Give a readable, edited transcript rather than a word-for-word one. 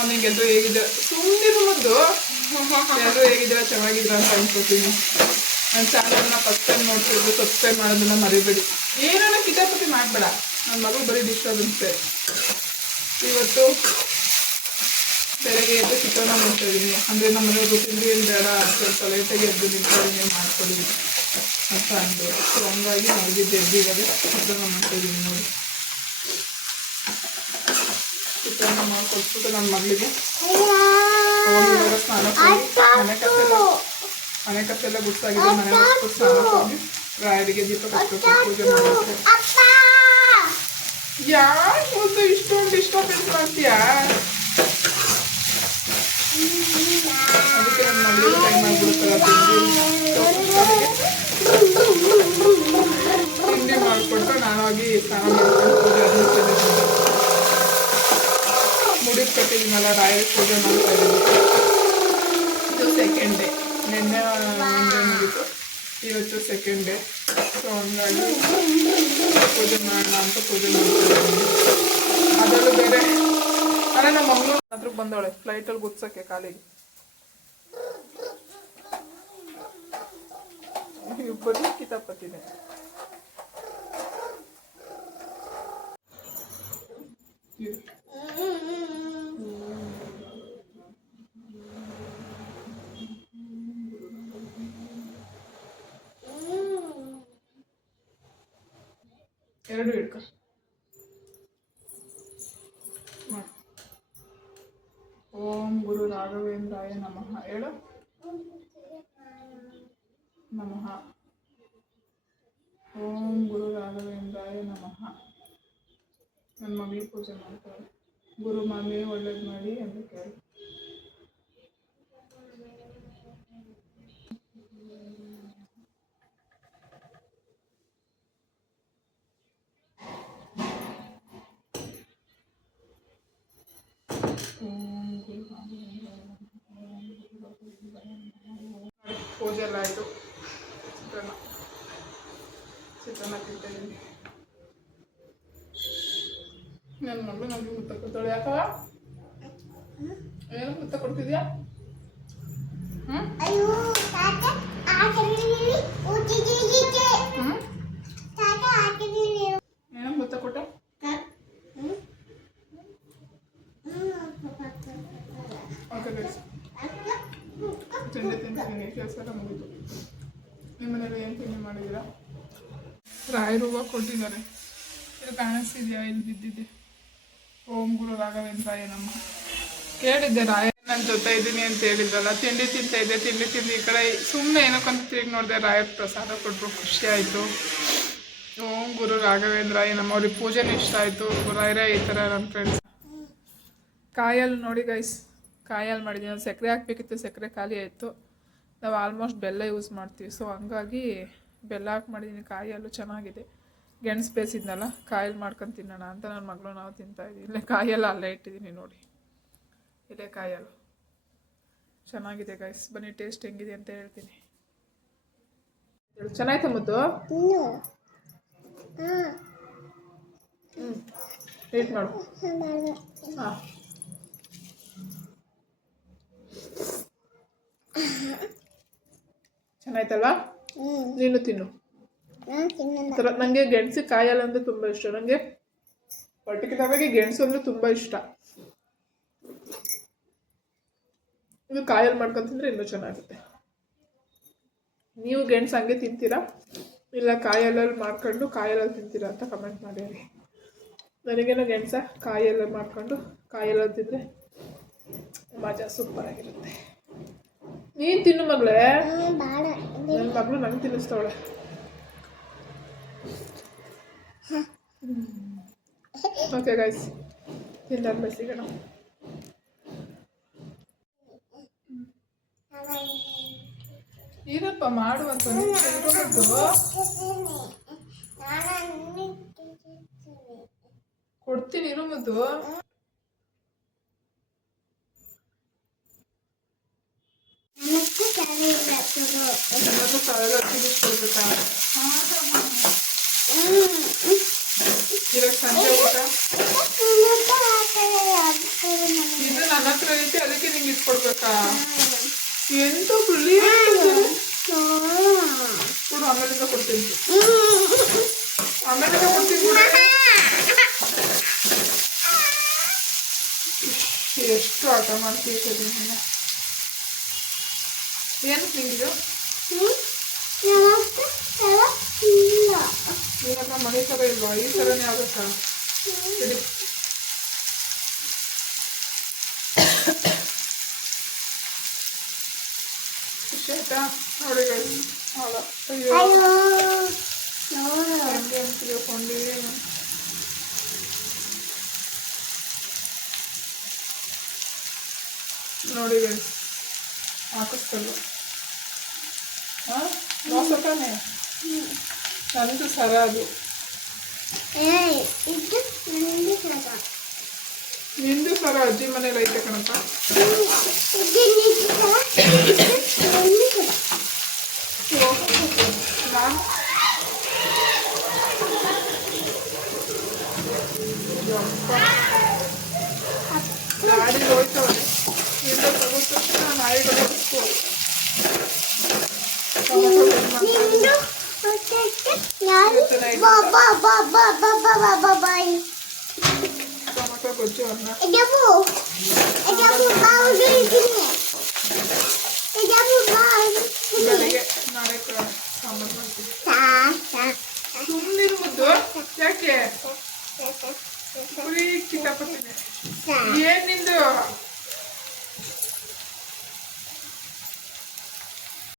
Morning ಎಲ್ಲರೂ ಹೇಗಿದ್ದೀರ ಸುಮ್ಮನಿರು ಮೊದಲು ಎಲ್ಲರೂ ಹೇಗಿದ್ದೀರಾ ಚೆನ್ನಾಗಿದ್ದೀರಾ ಅಂತ ಅನ್ಕೋತೀನಿ. ನನ್ನ ಚಾನಲ್ನ ಫಸ್ಟ್ ಟೈಮ್ ನೋಡ್ತಿದ್ರು ಸಬ್ಸ್ಕ್ರೈಬ್ ಮಾಡೋದನ್ನ ಮರಿಬೇಡಿ. ಏನಾರ ಕಿತಾಪತಿ ಮಾಡಬೇಡ, ನನ್ನ ಮಗಳು ಬರೀ ಡಿಸ್ಟರ್ಬೆನ್ಸೆ. ಇವತ್ತು ಬೆಳಗ್ಗೆ ಎದ್ದು ಚಿತ್ರಾನ್ನ ಮಾಡ್ತಾ ಇದ್ದೀನಿ. ಅಂದರೆ ನಮ್ಮ ಮನೆಯವ್ರು ತಿಂಡಿ ಏನು ಬೇಡ, ಸ್ವಲ್ಪ ಲೇಟಾಗಿ ಎದ್ದು ನಿಂತು ಮಾಡ್ಕೊಳ್ಳಿ ಅಂತ ಅಂದರು. ಸೊ ಹಂಗಾಗಿ ಮಲಗಿದ್ದು ಎದ್ದು ಇವಾಗ ಚಿತ್ರಾನ್ನ ಮಾಡ್ತಾ ಇದ್ದೀನಿ ನೋಡಿ. ಚಿತ್ರಾನ್ನ ಮಾಡಿಕೊಟ್ಬಿಟ್ಟು ನನ್ನ ಮಗಳಿಗೆ ಇವಾಗ ಸ್ನಾನ ಮಾಡಿ ಮನೆ ಕತ್ತೆಲ್ಲ ಗುಡ್ಸಾಗಿದೆ. ಮನೆ ಹೊತ್ತು ಸ್ನಾನ ಮಾಡಿ ರಾಯರಿಗೆ ದೀಪ ಕಟ್ಟಬೇಕು, ಪೂಜೆ ಮಾಡಬೇಕು. ಯಾಕೆ ಇಷ್ಟೊಂದು ಡಿಸ್ಟರ್ಬೆನ್ಸ್ ಮಾಡ್ತೀಯಾ? ಅದಕ್ಕೆ ನನ್ನ ಮಗಳಿಗೆ ಟೈಮ್ ಆಗಿಬಿಡುತ್ತಲ್ಲ ತಿಂಡಿ ಮಾಡಿಕೊಟ್ಟು ನಾನಾಗಿ ಸ್ನಾನ ಮಾಡ್ಕೊಂಡು ಪೂಜೆ ಮುಡಿದು ಕಟ್ಟಿದ್ದೀನಲ್ಲ ರಾಯರ ಪೂಜೆ ಮಾಡ್ತಾ ಇದ್ದೀನಿ. ಇದು ಸೆಕೆಂಡ್ ಡೇ. ನಿನ್ನೆ ಮುಗಿತು, ಇವತ್ತು ಸೆಕೆಂಡ್ ಡೇ. ಸೊ ಹಂಗಾಗಿ ಪೂಜೆ ಮಾಡೋಣ ಅಂತ ಪೂಜೆ ಮಾಡ್ತಾ ಇದ್ದೀನಿ. ಅದರಲ್ಲೂ ಬೇರೆ ಅಲ್ಲ ನಮ್ಮ ಮಂಗಳೂರು ಹತ್ರಕ್ಕೆ ಬಂದವಳೆ ಫ್ಲೈಟಲ್ಲಿ ಗುಡ್ಸೋಕ್ಕೆ ಕಾಲಿಗೆ. ಇಬ್ಬರು ಕಿತಾಪತಿದೆ. ಎರಡು ಹಿಡ್ಕ ಓಂ ಗುರು ರಾಘವೇಂದ್ರಾಯ ನಮಃ ಹೇಳು. ನಮಃ ಓಂ ಗುರು ರಾಘವೇಂದ್ರಾಯ ನಮಃ. ನನ್ನ ಮಗಳಿಗೆ ಪೂಜೆ ಮಾಡ್ತಾರೆ. ಗುರು ಮಾಮಿ ಒಳ್ಳೇದು ಮಾಡಿ ಅಂತ ಕೇಳಿ. ಪೂಜೆ ಎಲ್ಲ ಆಯಿತು. ಚಿತ್ರಾನ್ನ ತಿಂತಾ ಇದ್ದೀನಿ. ನನ್ನ ಮಗಳು ನನಗೆ ಮುತ್ತ ಕೊಡ್ತಾಳೆ. ಯಾಕವ ಏನು ಮುತ್ತ ಕೊಡ್ತಿದ್ಯಾ? ಏನೋ ಮುತ್ತ ಕೊಟ್ಟ? ಓಕೆ ಗೈಸ್, ತಿಂಡಿ ತಿಂತಿದ್ದೀನಿ. ಕೆಲಸ ಎಲ್ಲ ಮುಗಿತು. ನಿಮ್ಮ ಮನೇಲಿ ಏನು ತಿಂಡಿ ಮಾಡಿದ್ದೀರಾ? ರಾಯರು ಹೂವು ಕೊಟ್ಟಿದ್ದಾರೆ. ಇದು ಕಾಣಿಸ್ತಿದೆಯಾ? ಇಲ್ಲಿ ಬಿದ್ದಿದೆ. ಓಂ ಗುರು ರಾಘವೇಂದ್ರಾಯ ನಮಃ. ಕೇಳಿದ್ದೆ ರಾಯ ನನ್ನ ಜೊತೆ ಇದ್ದೀನಿ ಅಂತ ಹೇಳಿದ್ರಲ್ಲ. ತಿಂಡಿ ತಿಂತಾ ಇದ್ದೆ. ತಿಂಡಿ ತಿಂದು ಈ ಕಡೆ ಸುಮ್ಮನೆ ಏನಕ್ಕಂತ ತಿರುಗಿ ನೋಡಿದೆ. ರಾಯರ ಪ್ರಸಾದ ಕೊಟ್ಟರು, ಖುಷಿ ಆಯಿತು. ಓಂ ಗುರು ರಾಘವೇಂದ್ರಾಯ ನಮ್ಮ ಅವ್ರಿಗೆ ಪೂಜೆನೂ ಇಷ್ಟ ಆಯಿತು. ರಾಯರೇ ಈ ಥರ ನನ್ನ ಫ್ರೆಂಡ್ಸ್. ಕಾಯಲ್ಲಿ ನೋಡಿ ಗೈಸ್, ಕಾಯಲ್ಲಿ ಮಾಡಿದ್ದೀನಿ. ಅದು ಸಕ್ಕರೆ ಹಾಕಬೇಕಿತ್ತು, ಸಕ್ಕರೆ ಖಾಲಿ ಆಯಿತು. ನಾವು ಆಲ್ಮೋಸ್ಟ್ ಬೆಲ್ಲ ಯೂಸ್ ಮಾಡ್ತೀವಿ. ಸೊ ಹಂಗಾಗಿ ಬೆಲ್ಲ ಹಾಕಿ ಮಾಡಿದ್ದೀನಿ. ಕಾಯಲ್ಲೂ ಚೆನ್ನಾಗಿದೆ. ಗೆಣಸು ಬೇಯಿಸಿದ್ನಲ್ಲ, ಕಾಯಲ್ಲಿ ಮಾಡ್ಕೊಂಡು ತಿನ್ನೋಣ ಅಂತ ನನ್ನ ಮಗಳು ನಾವು ತಿಂತಾಯಿದ್ದೀವಿ. ಇಲ್ಲೇ ಕಾಯೆಲ್ಲ ಅಲ್ಲೇ ಇಟ್ಟಿದ್ದೀನಿ ನೋಡಿ. ಇಲ್ಲೇ ಕಾಯಲ್ಲ ಚೆನ್ನಾಗಿದೆ ಗೈಸ್. ಬನ್ನಿ ಟೇಸ್ಟ್ ಹೆಂಗಿದೆ ಅಂತ ಹೇಳ್ತೀನಿ. ಚೆನ್ನಾಯ್ತಾ ಮುದ್ದು? ವೇಟ್ ಮಾಡು. ಹಾಂ, ಚೆನ್ನಾಯ್ತಲ್ವಾ? ನೀನು ತಿನ್ನು. ನನಗೆ ಗೆಣಸು ಕಾಯಲ್ಲ ಅಂದರೆ ತುಂಬ ಇಷ್ಟ. ನನಗೆ ಪರ್ಟಿಕ್ಯುಲರ್ ಆಗಿ ಗೆಣಸು ಅಂದರೆ ತುಂಬ ಇಷ್ಟ. ಇದು ಕಾಯಲ್ಲಿ ಮಾಡ್ಕೊಂಡು ತಿಂದರೆ ಇನ್ನೂ ಚೆನ್ನಾಗುತ್ತೆ. ನೀವು ಗೆಣಸು ಹಂಗೆ ತಿಂತೀರಾ ಇಲ್ಲ ಕಾಯಲ್ಲಲ್ಲಿ ಮಾಡ್ಕೊಂಡು ಕಾಯಲ್ಲಲ್ಲಿ ತಿಂತೀರಾ ಅಂತ ಕಮೆಂಟ್ ಮಾಡಿ. ನನಗೇನೋ ಗೆಣಸ ಕಾಯಲ್ಲಲ್ಲಿ ಮಾಡ್ಕೊಂಡು ಕಾಯಲ್ಲಲ್ಲಿ ತಿಂದರೆ ಮಜಾ ಸೂಪರಾಗಿರುತ್ತೆ. ನೀನು ತಿನ್ನು ಮಗಳೇ. ನನ್ನ ಮಗಳು ನಂಗೆ ತಿನ್ನಿಸ್ತಾವಳೆ. ಓಕೆ ಗೈಸ್, ತಿಂದಾದ್ಮೇಲೆ ಸಿಗೋಣ. ಇರಪ್ಪ ಮಾಡುವಂತ ಕೊಡ್ತೀನಿ. ಇರು ಮುದ್ದು. ಇವಾಗ ಸಂಜೆ ಊಟ ಇದು ನನ್ನ ಹತ್ರ ಐತೆ ಅದಕ್ಕೆ ನಿಂಗೆ ಇಟ್ಕೊಡ್ಬೇಕಾ? ಎಂತ ಬಿಡು ಆಮೇಲಿಂದ ಕೊಡ್ತೀನಿ ಆಮೇಲಿಂದ ಕೊಡ್ತೀನಿ. ಎಷ್ಟು ಆಟ ಮಾಡ್ತೀವಿ ನೀನು. ಏನು ನಿಂಗಿದು ಏನಪ್ಪ ಮನೆ ಥರ ಇಲ್ವಾ? ಈ ಥರನೇ ಆಗುತ್ತಾ? ಸರಿ ಖುಷಿ ಆಯ್ತಾ? ನೋಡಿ ಹಾಳ ಅಯ್ಯೋ ಹೆಂಗೆ ಅಂತ ತಿಳ್ಕೊಂಡು ನೋಡಿ ಗೈಸ್ ಹಾಕಿಸ್ಕೊಂಡು ಹಾಂ ಮೋಸ ತಾನೆ ನಂದು ಸರ ಅದು. ನಿಂದು ಸರ ಅಜ್ಜಿ ಮನೇಲಿ ಐತೆ ಕಣಪ್ಪ. ನಾನು ಗಾಡಿ ಹೋಯ್ತವನೆ ಇಲ್ಲ ತಗೊಂಡ ತಕ್ಷಣ ನಾಯಿಗಳು ಹೊಡಿಸ್ಬೋದು. ಟೊಮೊಟೊ ಗೊಜ್ಜು ಅನ್ನ